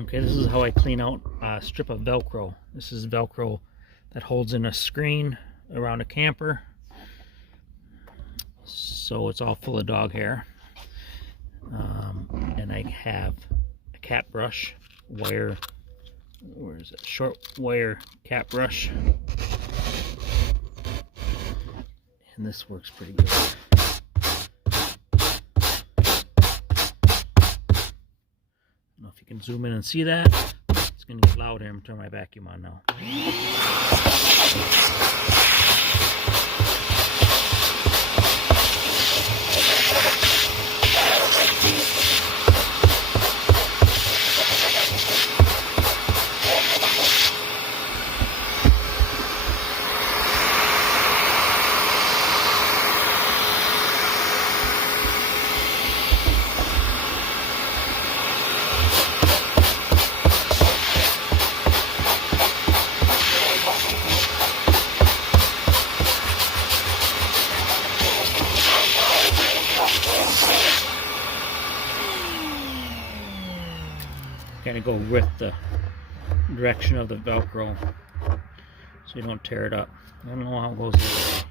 Okay, this is how I clean out a strip of velcro. This is velcro that holds in a screen around a camper, so it's all full of dog hair. And I have a cat brush, wire, where is it? Short wire cat brush, and this works pretty good. I don't know if you can zoom in and see that. It's going to get loud here. I'm turning my vacuum on now. Kind of go with the direction of the velcro so you don't tear it up. I don't know how it goes the other way.